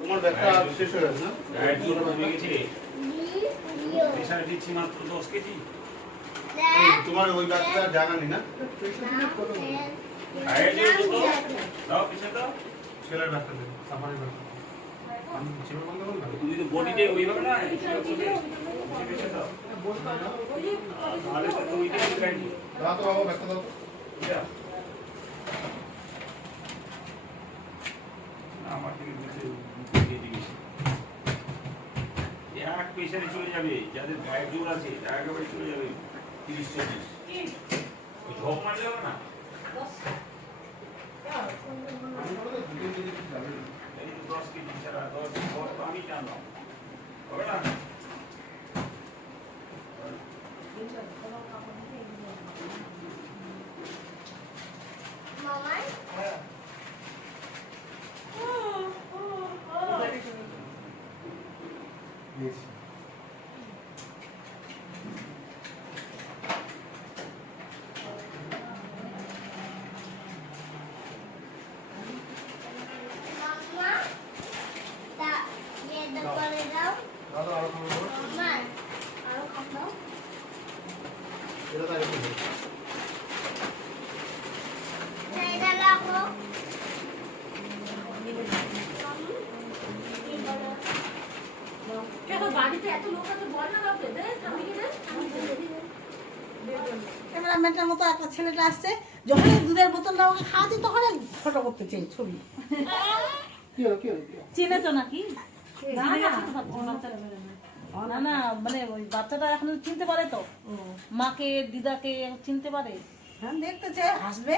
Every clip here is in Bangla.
তোমার ব্যাগটা শেষ হয়ে গেছে না? ডায়েট জোর হয়ে গেছে। প্রেসার দিচ্ছি মাত্র 10 কেজি। তোমার ওই ব্যাগটা জানা নেই না? ডায়েট জোর তো দাও প্রেসার দাও। ছেলের ব্যাগটা দেন, সাফারি ব্যাগটা। আমি ছেলে বন্ধ করলাম। তুমি তো বডিতে ওইভাবে না প্রেসার দাও। তাহলে তো ওইটা গাইড দাও তো বাবা ব্যাগটা দাও তো। এটা আমার থেকে বেশি দিয়ে দিবি। এক প্রেসারে চলে যাবে, যাদের গায়ের জোর আছে তারা একেবারে চলে যাবে 30-40। ওই ঝোঁক মারলে হবে না। এই তো 10 কেজি ছাড়া 10 তো আমি জানলাম হবে না। Yes. দাদা আরো খাবো এটা তাই ক্যামেরাম্যানটার মতো একটা ছেলেটা আসছে, যখন দুধের বোতলটা ওকে খাওয়াচ্ছি তখন ফটো করতে চাই ছবি। কি হলো কি হলো চেনে তো নাকি? না না, মানে ওই বাচ্চাটা এখন চিনতে পারে তো, মাকে দিদাকে চিনতে পারে। হ্যাঁ দেখতে চাই, হাসবে,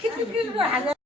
খিটখিট করে হাসবে।